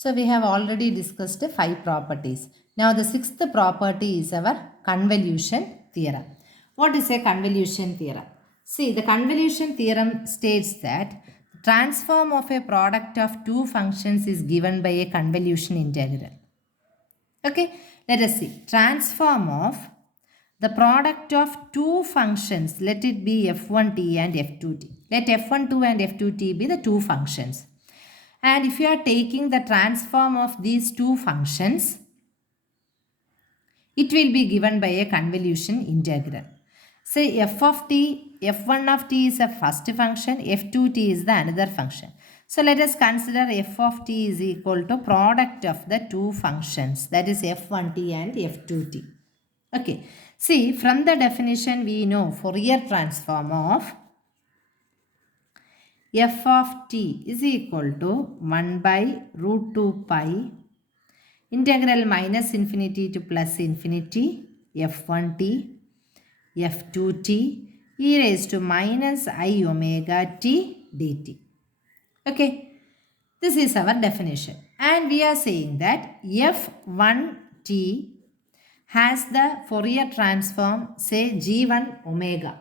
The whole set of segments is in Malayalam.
So we have already discussed 5 properties. Now the sixth property is our convolution theorem. What is a convolution theorem? See, the convolution theorem states that transform of a product of two functions is given by a convolution integral. Okay, let us see. Transform of the product of two functions, let it be f1t and f2t. Let f12 and f2t be the two functions. And if you are taking the transform of these two functions, it will be given by a convolution integral. Say f of t, f1 of t is a first function, f2t is the another function. So let us consider f of t is equal to product of the two functions, that is f1t and f2t. Okay, see, from the definition we know Fourier transform of f of t is equal to 1 by root 2 pi integral minus infinity to plus infinity f1t f2t e raised to minus I omega t dt. Okay, this is our definition, and we are saying that f1t has the Fourier transform, say g1 omega.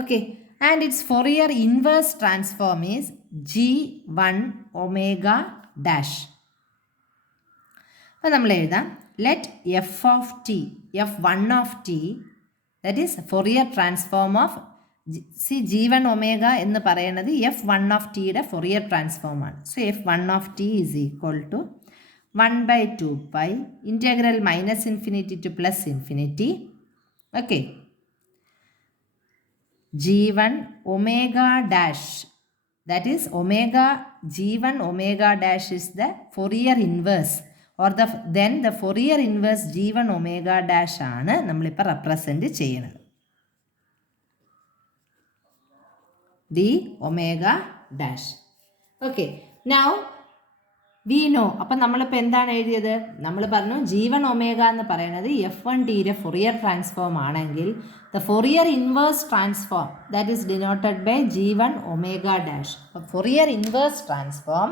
Okay, and its Fourier inverse transform is g1 omega dash. അപ്പോൾ നമ്മൾ എഴുതാം let f of t, f1 of t, that is Fourier transform of g1 omega എന്ന് പറയുന്നത് f1 of t യുടെ Fourier transform ആണ്. So f1 of t is equal to 1 by 2 pi integral minus infinity to plus infinity. Okay, g1 omega dash, that is omega g1 omega dash is the Fourier inverse, or then the Fourier inverse g1 omega dash ആണ് നമ്മളിപ്പോൾ റെപ്രസെൻറ്റ് ചെയ്യുന്നത്, the omega dash. Okay, now we know, അപ്പം നമ്മളിപ്പോൾ എന്താണ് എഴുതിയത്? നമ്മൾ പറഞ്ഞു g1 ഒമേഗ എന്ന് പറയുന്നത് f1t യുടെ Fourier transform ആണെങ്കിൽ the Fourier inverse transform, that is denoted by g1 omega dash. Fourier inverse transform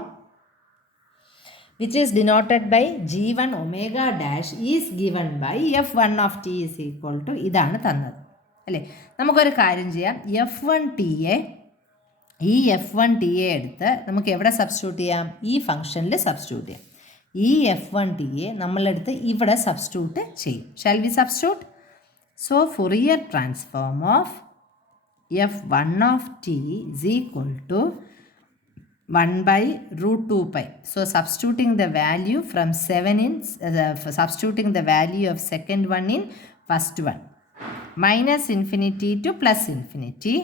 which is denoted by g1 omega dash is given by f1 of t is equal to ഇതാണ് തന്നത് അല്ലേ. നമുക്കൊരു കാര്യം ചെയ്യാം, f1tയെ ഈ f1tയെ എടുത്ത് നമുക്ക് എവിടെ സബ്സ്റ്റിറ്റ്യൂട്ട് ചെയ്യാം? ഈ ഫംഗ്ഷനിൽ സബ്സ്റ്റിറ്റ്യൂട്ട് ചെയ്യാം. ഈ f1tയെ നമ്മളെടുത്ത് ഇവിടെ സബ്സ്റ്റിറ്റ്യൂട്ട് ചെയ്യും. Shall we substitute? So Fourier transform of f1 of t is equal to 1 by root 2 pi. So substituting the value from 7 in, substituting the value of second one in first one, minus infinity to plus infinity.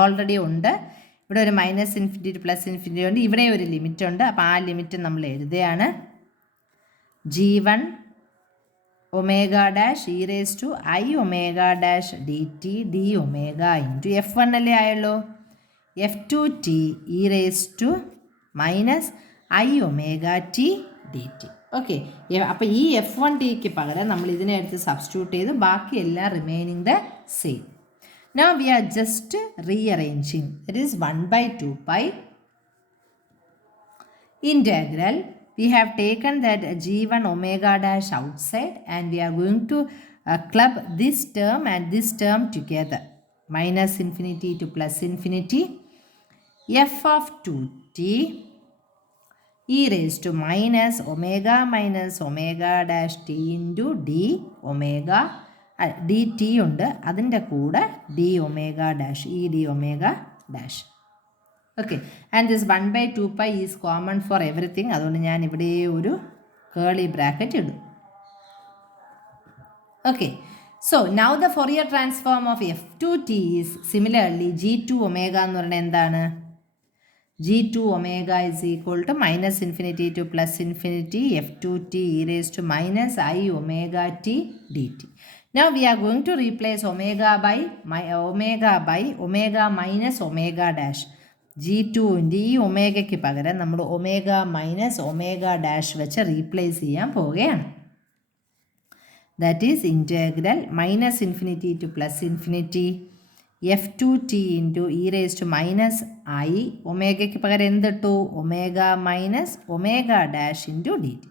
Already ഉണ്ട്, ഇവിടെ ഒരു minus infinity to plus infinity ഉണ്ട്, ഇവിടെ ഒരു ലിമിറ്റ് ഉണ്ട്. അപ്പോൾ ആ ലിമിറ്റ് നമ്മൾ എഴുതുകയാണ് g1 omega dash e raise to I omega dash d t d omega into f1 അല്ലേ ആയുള്ളൂ, f2t e raise to minus I omega t d t. Okay, അപ്പോൾ ഈ f1tക്ക് പകരം നമ്മൾ ഇതിനെ എടുത്ത് സബ്സ്റ്റിറ്റ്യൂട്ട് ചെയ്ത് ബാക്കി എല്ലാം remaining the same. Now we are just rearranging, it is 1 by 2 pi integral. We have taken that g1 omega dash outside and we are going to club this term and this term together, minus infinity to plus infinity f of 2t e raised to minus omega dash t into d omega D T ഉണ്ട്, അതിൻ്റെ കൂടെ D omega dash, E D omega dash. Okay, and this 1 by 2 pi is common four everything. അതുകൊണ്ട് ഞാൻ ഇവിടെ ഒരു കേളി ബ്രാക്കറ്റ് ഇടും. Okay, so now the Fourier transform of f2t is similarly g2 omega എന്ന് പറയുന്നത് എന്താണ്? g2 omega is equal to minus infinity to plus infinity f2t e raised to minus I omega t dt. Now we are going to replace omega by omega minus omega dash. g2 ൻ്റെ ഈ ഒമേഗയ്ക്ക് പകരം നമ്മൾ ഒമേഗ മൈനസ് ഒമേഗ ഡാഷ് വെച്ച് റീപ്ലേസ് ചെയ്യാൻ പോവുകയാണ്. That is integral minus infinity to plus infinity f2t into e raise to minus i ഒമേഗയ്ക്ക് പകരം എന്തിട്ടു omega minus omega dash into D t.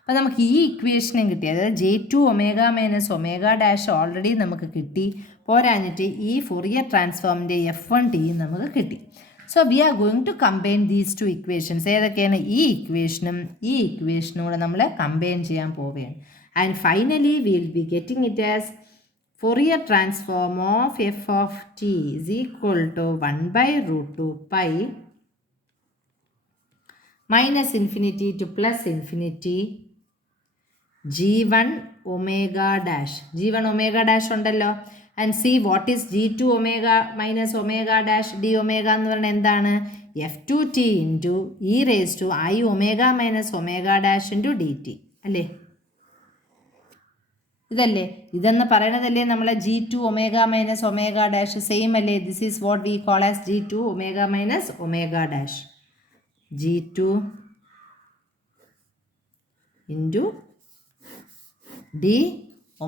അപ്പോൾ നമുക്ക് ഈ ഇക്വേഷനും കിട്ടി, അതായത് J2 omega minus omega dash already നമുക്ക് കിട്ടി, പോരാഞ്ഞിട്ട് ഈ ഫൊറിയർ ട്രാൻസ്ഫോമിൻ്റെ F1t നമുക്ക് കിട്ടി. So we are going to combine these two equations. ഏതൊക്കെയാണ്? ഈ ഇക്വേഷനും ഈ ഇക്വേഷനും കൂടെ നമ്മൾ കമ്പൈൻ ചെയ്യാൻ പോവുകയാണ്. And finally we will be getting it as Fourier transform of f of t is equal to 1 by root 2 pi minus infinity to plus infinity g1 omega dash. g1 omega dash ഉണ്ടല്ലോ. And see what is g2 omega minus omega dash d omega എന്ന് പറഞ്ഞാൽ എന്താണ്? f2t into e raise to i omega minus omega dash into D t അല്ലേ? ഇതല്ലേ, ഇതെന്ന് പറയണതല്ലേ നമ്മളെ G2 omega minus omega dash same അല്ലേ? This is what we call as G2 omega minus omega dash. G2 into d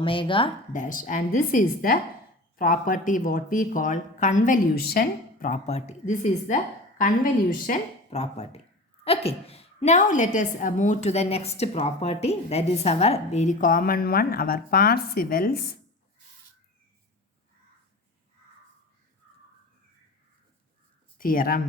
omega dash. And this is the property what we call convolution property. This is the convolution property. Okay. Now let us move to the next property, that is our very common one, our Parsevals theorem.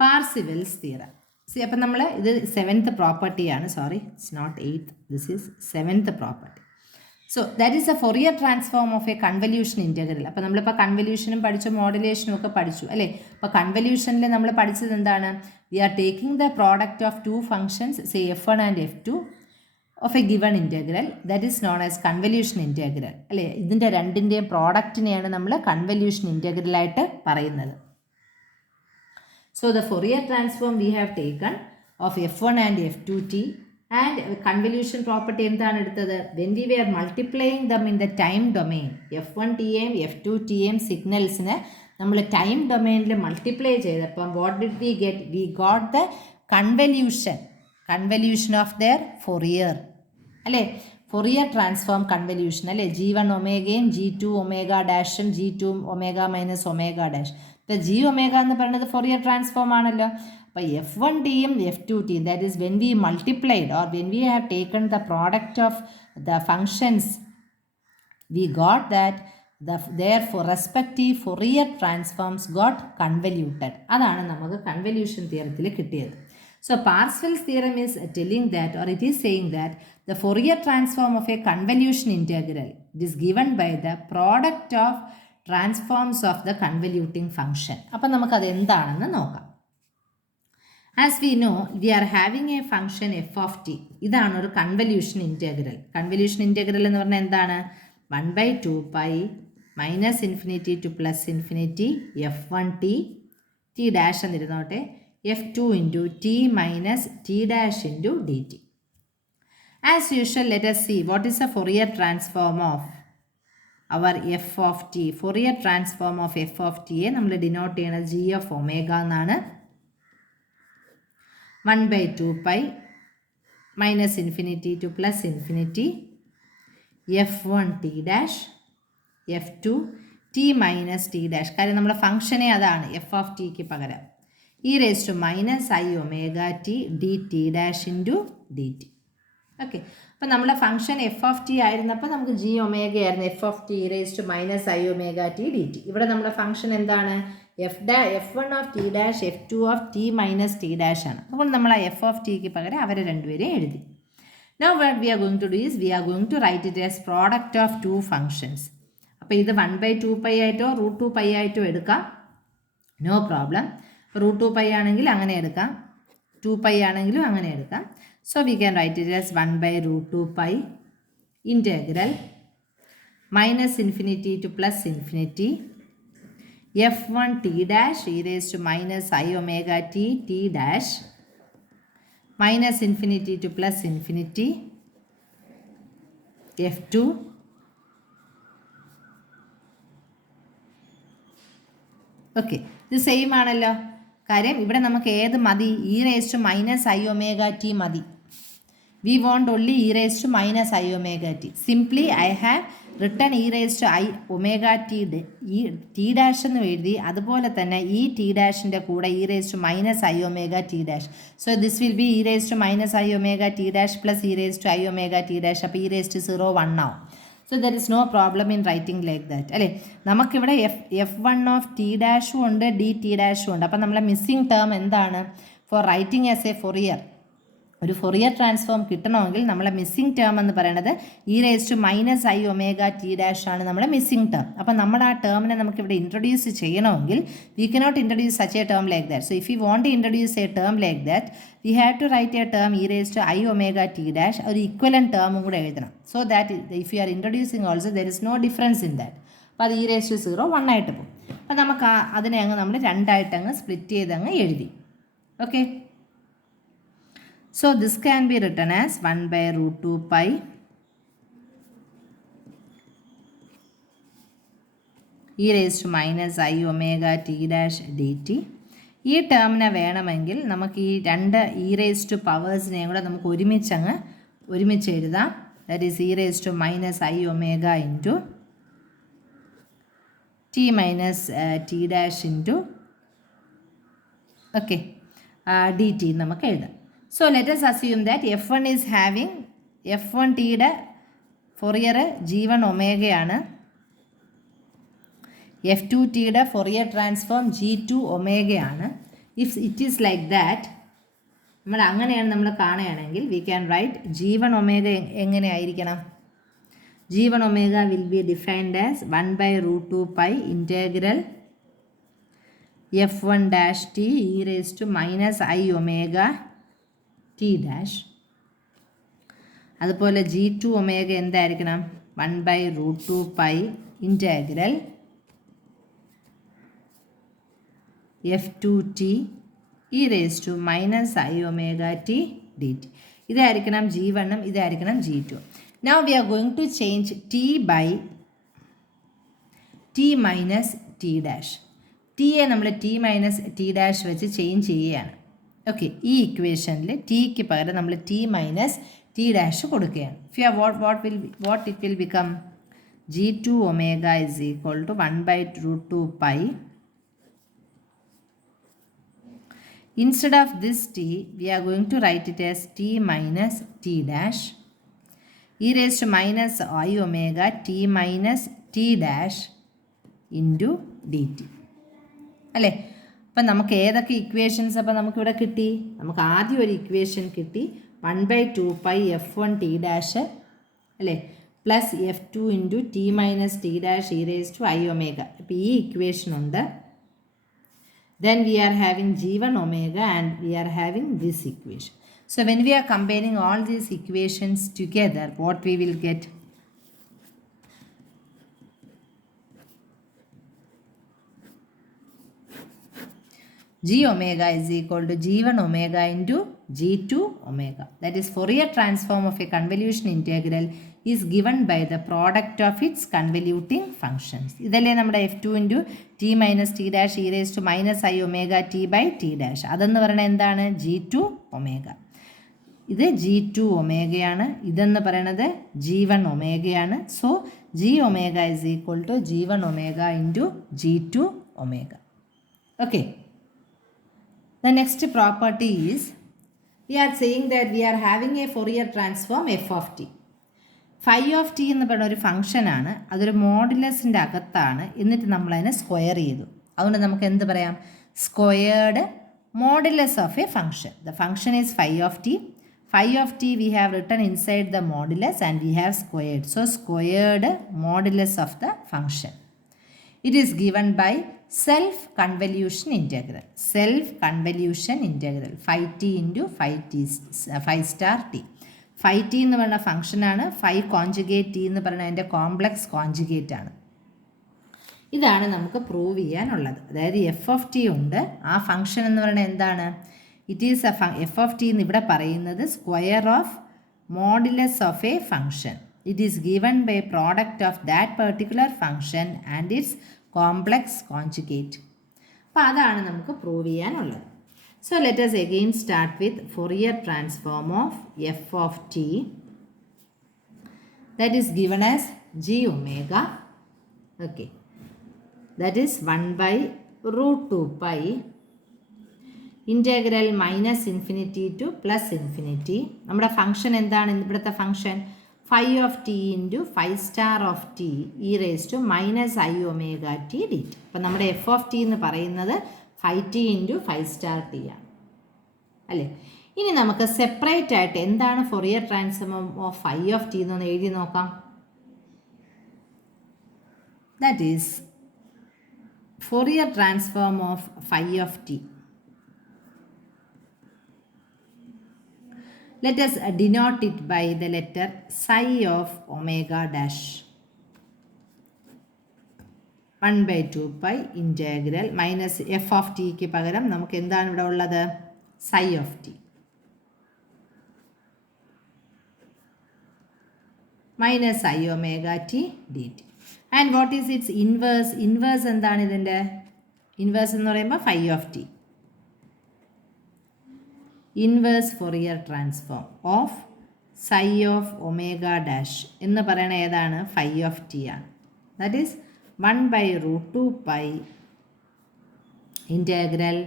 Parsevals theorem. See, അപ്പോൾ നമ്മൾ ഇത് 7th property ആണ്, sorry, it's not 8th, this is 7th property. So that is a Fourier transform of a convolution integral. അപ്പോൾ നമ്മളിപ്പോൾ കൺവല്യൂഷനും പഠിച്ചു, മോഡുലേഷനും ഒക്കെ പഠിച്ചു അല്ലേ? അപ്പോൾ കൺവല്യൂഷനിൽ നമ്മൾ പഠിച്ചത് എന്താണ്? We are taking the product of two functions, say f1 and f2 of a given integral, that is known as convolution integral അല്ലേ? ഇതിൻ്റെ രണ്ടിൻ്റെയും പ്രോഡക്റ്റിനെയാണ് നമ്മൾ കൺവല്യൂഷൻ ഇൻറ്റഗ്രലായിട്ട് പറയുന്നത്. So the Fourier transform we have taken of f1 and f2t. And convolution property എന്താണ് എടുത്തത്? when we were multiplying them in the time domain, f1tm f2tm സിഗ്നൽസിനെ നമ്മൾ ടൈം ഡൊമൈനിൽ മൾട്ടിപ്ലൈ ചെയ്തപ്പം what did we get? we got the convolution of their Fourier അല്ലേ? Fourier transform convolution അല്ലേ? g1 ഒമേഗയും g2 ഒമേഗ ഡാഷും g2 omega minus omega dash. ഇപ്പോൾ ജി ഒമേഗ എന്ന് പറയുന്നത് Fourier transform ആണല്ലോ. അപ്പോൾ f1tയും f2tയും, that is when we multiplied or when we have taken the product of the functions, we got that their respective Fourier transforms got convoluted. അതാണ് നമുക്ക് കൺവല്യൂഷൻ തിയറത്തിൽ കിട്ടിയത്. So Parsevals theorem is telling that, or it is saying that the Fourier transform of a convolution integral is given by the product of transforms of the convoluting function. അപ്പോൾ നമുക്കത് എന്താണെന്ന് നോക്കാം. As we know, we are having a function f of t. ഇതാണ് ഒരു കൺവല്യൂഷൻ ഇൻറ്റഗ്രൽ. കൺവല്യൂഷൻ ഇൻറ്റഗ്രൽ എന്ന് പറഞ്ഞാൽ എന്താണ്? 1/2 pi minus infinity to plus infinity f1t t dash എന്നിരുന്നോട്ടെ f2 into T minus T dash into D T. As usual let us see what is the Fourier transform of our f of t. Fourier transform of f of t യെ നമ്മൾ ഡിനോട്ട് ചെയ്യുന്നത് g of omega എന്നാണ്. 1/2 pi minus infinity to plus infinity f1 t dash f2 t minus t dash. കാര്യം നമ്മുടെ ഫംഗ്ഷനെ അതാണ് f of tക്ക് പകരം e raised to minus I omega t dt dash into dt. Okay, അപ്പോൾ നമ്മളെ ഫംഗ്ഷൻ എഫ് ഓഫ് ടി ആയിരുന്നപ്പോൾ നമുക്ക് ജി ഒമേഗ ആയിരുന്നു. F of t raise to minus i omega t d t. ഇവിടെ നമ്മുടെ ഫംഗ്ഷൻ എന്താണ്? f1 of t dash f2 of t minus T dash ആണ്. അതുകൊണ്ട് നമ്മൾ ആ എഫ് ഓഫ് ടിക്ക് പകരം അവരെ രണ്ടുപേരെയും എഴുതി. Now what we are going to do is we are going to write it as product of two functions. അപ്പോൾ ഇത് 1/2 പൈ ആയിട്ടോ √2 പൈ ആയിട്ടോ എടുക്കാം, നോ പ്രോബ്ലം. √2 പൈ ആണെങ്കിൽ അങ്ങനെ എടുക്കാം, 2 പൈ ആണെങ്കിലും അങ്ങനെ എടുക്കാം. So we can write it as 1/√2 pi integral minus infinity to plus infinity f1 t dash e raised to minus I omega t t dash minus infinity to plus infinity f2 okay. ഇത് സെയിം ആണല്ലോ. കാര്യം ഇവിടെ നമുക്ക് ഏത് മതി? e raised to minus I omega t മതി. We want only e raised to minus I omega t. Simply I have written e raised to I omega t t dash എന്ന് എഴുതി. അതുപോലെ തന്നെ ഈ t ഡാഷിൻ്റെ കൂടെ e raised to minus I omega t dash. So this will be e raised to minus I omega t dash plus e raised to I omega t dash. അപ്പോൾ e raised to 0 1 ആവും. So there is no problem in writing like that. അല്ലേ, നമുക്കിവിടെ f1 of t ഡാഷും ഉണ്ട് dt ഡാഷും ഉണ്ട്. അപ്പോൾ നമ്മളെ മിസ്സിംഗ് ടേം എന്താണ്? For writing as a Fourier, ഒരു ഫൊറിയർ ട്രാൻസ്ഫോം കിട്ടണമെങ്കിൽ നമ്മളെ മിസ്സിംഗ് ടേം എന്ന് പറയുന്നത് e raise to minus i omega t dash ആണ് നമ്മളെ മിസ്സിംഗ് ടേം. അപ്പം നമ്മൾ ആ ടേമിനെ നമുക്കിവിടെ ഇൻട്രൊഡ്യൂസ് ചെയ്യണമെങ്കിൽ we cannot introduce such a term like that. So if you want to introduce a term like that we have to write a term e raise to i omega t dash, ഒരു ഈക്വലൻറ്റ് ടേമും കൂടെ എഴുതണം. So that if you are introducing also there is no difference in that. അപ്പോൾ അത് ഇ റേസ് ടു 0 1 ആയിട്ട് പോകും. അപ്പോൾ നമുക്ക് അതിനെ അങ്ങ് നമ്മൾ രണ്ടായിട്ടങ്ങ് സ്പ്ലിറ്റ് ചെയ്ത് അങ്ങ് എഴുതി. Okay, so this can be written as 1 by root 2 pi e raised to minus I omega t dash dt. ഈ ടേമിനെ വേണമെങ്കിൽ നമുക്ക് ഈ രണ്ട് ഇ റേസ് ടു പവേഴ്സിനെയും കൂടെ നമുക്ക് ഒരുമിച്ച് എഴുതാം. That is e raise to minus i omega into T minus T dash into okay d t നമുക്ക് എഴുതാം. So let us assume that f1 is having f1 t-യുടെ ഫൊറിയർ g1 ഒമേഗയാണ്, f2 t-യുടെ ഫൊറിയർ ട്രാൻസ്ഫോം g2 ഒമേഗയാണ്. If it is like that, നമ്മൾ അങ്ങനെയാണ് നമ്മൾ കാണുകയാണെങ്കിൽ we can write g1 omega എങ്ങനെയായിരിക്കണം? g1 omega will be defined as 1 by root 2 pi integral f1 dash t e raised to minus I omega T dash. അതുപോലെ g2 ഒമേഗ എന്തായിരിക്കണം? 1 by root 2 pi integral f2 t e raised to minus I omega t dt. ഇതായിരിക്കണം g1 ഉം ഇതായിരിക്കണം g2. Now we are going to change t by t minus t dash. ടിയെ നമ്മൾ t മൈനസ് ടി ഡാഷ് വെച്ച് ചേഞ്ച് ചെയ്യുകയാണ്. ഓക്കെ, ഈ ഇക്വേഷനിൽ ടിക്ക് പകരം നമ്മൾ ടി മൈനസ് ടി ഡാഷ് കൊടുക്കുകയാണ്. What it will become? g2 omega is equal to 1 by root 2 pi. Instead of this t, we are going to write it as t minus t dash e raised to minus I omega t minus t dash into dt. അല്ലേ, അപ്പം നമുക്ക് ഏതൊക്കെ ഇക്വേഷൻസ് അപ്പോൾ നമുക്കിവിടെ കിട്ടി? നമുക്ക് ആദ്യം ഒരു ഇക്വേഷൻ കിട്ടി 1 by 2 pi f1 t dash അല്ലേ plus f2 into T minus T dash e raise to i omega. അപ്പോൾ ഈ ഇക്വേഷൻ ഉണ്ട്. Then we are having g1 omega and we are having this equation. So when we are combining all these equations together, what we will get? G omega is equal to g1 omega into g2 omega. That is Fourier transform of a convolution integral is given by the product of its convoluting functions. ഇതല്ലേ നമ്മുടെ f2 into t minus t dash e raised to minus I omega t by t dash. അതെന്ന് പറയുന്നത് എന്താണ്? g2 omega. ഇത് g2 ഒമേഗയാണ്, ഇതെന്ന് പറയുന്നത് g1 ഒമേഗയാണ്. So g omega is equal to g1 omega into g2 omega. Okay. The next property is, we are saying that we are having a Fourier transform f of t. Phi of t എന്ന് പറയുന്ന ഒരു ഫംഗ്ഷനാണ്, അതൊരു മോഡുലസിൻ്റെ അകത്താണ്. എന്നിട്ട് നമ്മളതിനെ സ്ക്വയർ ചെയ്തു. അതുകൊണ്ട് നമുക്ക് എന്ത് പറയാം? Squared modulus of a function. The function is phi of t. Phi of t we have written inside the modulus and we have squared. So squared modulus of the function. It is given by self-convolution integral. Self-convolution integral. Phi t into phi star t. Phi t എന്ന് പറയുന്ന ഫംഗ്ഷനാണ്. phi കോൺജുഗേറ്റ് t എന്ന് പറയുന്നത് അതിൻ്റെ കോംപ്ലക്സ് കോൺജുഗേറ്റ് ആണ്. ഇതാണ് നമുക്ക് പ്രൂവ് ചെയ്യാനുള്ളത്. അതായത് എഫ് ഓഫ് ടി ഉണ്ട്, ആ ഫംഗ്ഷൻ എന്ന് പറയുന്നത് എന്താണ്? It is f of t എന്ന് ഇവിടെ പറയുന്നത് square of modulus of a function. It is given by product of that particular function and its complex conjugate. അപ്പോൾ അതാണ് നമുക്ക് പ്രൂവ് ചെയ്യാനുള്ളത്. So let us again start with Fourier transform of f of t, that is given as g omega. Okay, that is 1 by root 2 pi integral minus infinity to plus infinity. നമ്മുടെ ഫംഗ്ഷൻ എന്താണ് ഇവിടുത്തെ function? phi of t into phi star of t e raised to minus I omega t dt. അപ്പം നമ്മുടെ f of t എന്ന് പറയുന്നത് phi t into phi star t ആണ് അല്ലേ? ഇനി നമുക്ക് സെപ്പറേറ്റ് ആയിട്ട് എന്താണ് Fourier transform of phi of t എന്നൊന്ന് എഴുതി നോക്കാം. That is Fourier transform of phi of t. Let us denote it by the letter psi of omega dash. 1 by 2 pi integral minus f of t ക്ക് പകരം നമുക്ക് എന്താണ് ഇവിടെ ഉള്ളത്? psi of t minus I omega t dt. And what is its inverse? Inverse എന്താണ് ഇതിൻ്റെ? ഇൻവേഴ്സ് എന്ന് പറയുമ്പോൾ phi of t. Inverse Fourier transform of psi of omega dash എന്ന് പറയണ ഏതാണ്? phi of t ആണ്. That is 1 by root 2 pi integral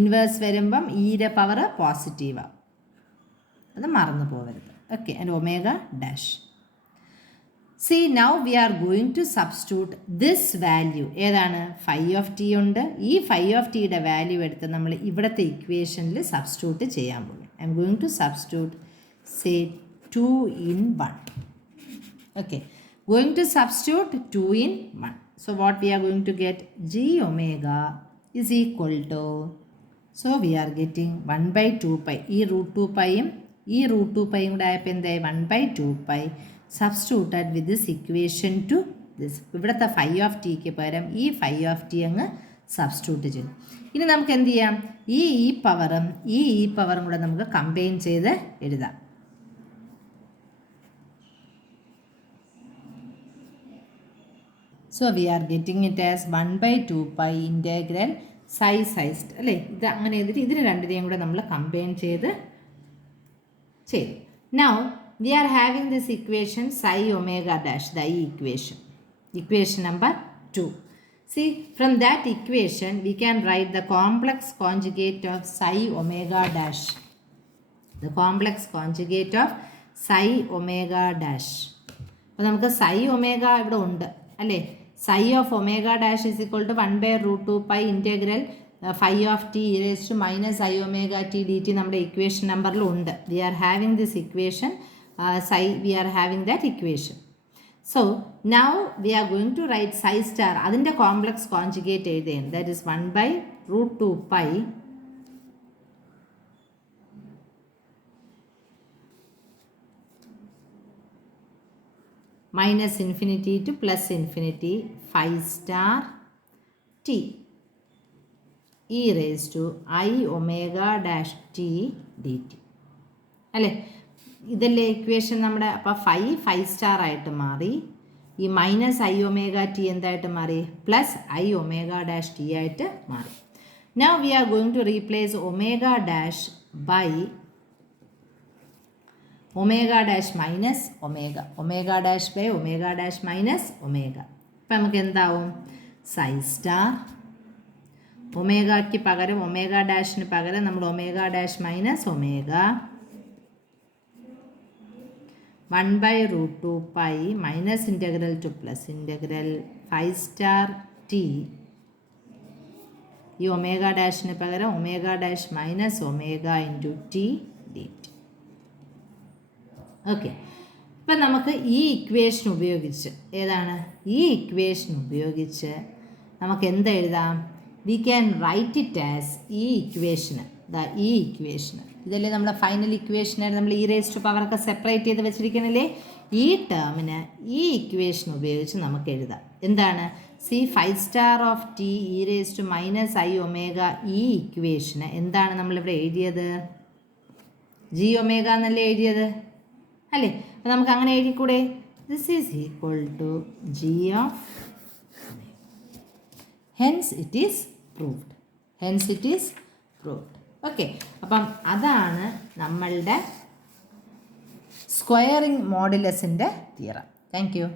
inverse വരുമ്പം ഇയുടെ പവർ പോസിറ്റീവാണ്, അത് മറന്നു പോകരുത്. Okay, and omega dash. See, now we are going to substitute this value. ഏതാണ്? phi of t ഉണ്ട്. ഈ phi of t യുടെ വാല്യൂ എടുത്ത് നമ്മൾ ഇവിടുത്തെ ഇക്വേഷനിൽ സബ്സ്റ്റിറ്റ്യൂട്ട് ചെയ്യാൻ പോകും. I'm going to substitute say 2 in 1. Okay, going to substitute 2 in 1. So what we are going to get? G omega is equal to, so we are getting 1 by 2 pi. ഈ root 2 പൈയും ഈ root 2 പൈയും കൂടെ ആയപ്പോൾ എന്തായി? 1 by 2 pi substituted with this equation to this. ഇവിടുത്തെ phi of t ക്ക് പകരം ഈ phi of t അങ്ങ് സബ്സ്റ്റിറ്റ്യൂട്ട് ചെയ്യും. ഇനി നമുക്ക് എന്ത് ചെയ്യാം? ഈ പവറും കൂടെ നമുക്ക് കമ്പൈൻ ചെയ്ത് എഴുതാം. So we are getting it as 1 by 2 pi integral sized അല്ലേ? ഇത് അങ്ങനെ എഴുതിയിട്ട് ഇതിന് രണ്ടിനെയും കൂടെ നമ്മൾ കമ്പൈൻ ചെയ്ത്. Now we are having this equation psi omega dash, the equation number 2. See, from that equation we can write the complex conjugate of psi omega dash. The complex conjugate of psi omega dash. അപ്പോൾ നമുക്ക് psi omega ഇവിടെ ഉണ്ട് അല്ലേ? psi of omega dash is equal to 1 by root 2 pi integral phi of t e raised to minus I omega t dt നമ്മുടെ ഇക്വേഷൻ നമ്പറിൽ ഉണ്ട്. We are having this equation. We are having that equation. So now we are going to write psi star. അതിൻ്റെ കോംപ്ലക്സ് കോൺജുഗേറ്റ് എഴുതുകയും, that is 1 by root 2 pi minus infinity to plus infinity phi star t e raised to I omega dash t dt അല്ലേ? ഇതല്ലേ ഇക്വേഷൻ നമ്മുടെ. അപ്പോൾ phi സ്റ്റാർ ആയിട്ട് മാറി. ഈ മൈനസ് I ഒമേഗ ടി എന്തായിട്ട് മാറി? Plus I omega dash T ആയിട്ട് മാറി. Now we are going to replace omega dash by omega dash minus omega. Omega dash by omega dash minus omega. അപ്പം നമുക്ക് എന്താവും? psi സ്റ്റാർ ഒമേഗയ്ക്ക് പകരം ഒമേഗ ഡാഷിന് പകരം നമ്മൾ omega dash minus omega 1 by root 2 pi minus integral to plus integral phi star t. ഈ ഒമേഗ ഡാഷിന് പകരം omega dash minus omega into T d t. Okay, ഇപ്പം നമുക്ക് ഈ ഇക്വേഷൻ ഉപയോഗിച്ച് ഏതാണ്? ഈ ഇക്വേഷൻ ഉപയോഗിച്ച് നമുക്ക് എന്ത് എഴുതാം? We can write it as ഈ ഇക്വേഷന്, ഈ ഇക്വേഷന് ഇതല്ലേ നമ്മുടെ ഫൈനൽ ഇക്വേഷനായിട്ട് നമ്മൾ ഈ റേസ് ടു പവറൊക്കെ സെപ്പറേറ്റ് ചെയ്ത് വെച്ചിരിക്കണല്ലേ? ഈ ടേമിന് ഈ ഇക്വേഷൻ ഉപയോഗിച്ച് നമുക്ക് എഴുതാം. എന്താണ്? C phi star of t e raise to minus I omega. ഈ ഇക്വേഷന് എന്താണ് നമ്മളിവിടെ എഴുതിയത്? ജി ഒമേഗ എന്നല്ലേ എഴുതിയത് അല്ലേ? അപ്പം നമുക്ക് അങ്ങനെ എഴുതിക്കൂടെ? This is equal to G of, hence it is proved. Hence it is proved. Okay, അപ്പം അതാണ് നമ്മളുടെ സ്ക്വയറിംഗ് മോഡുലസിൻ്റെ തിയറം. Thank U.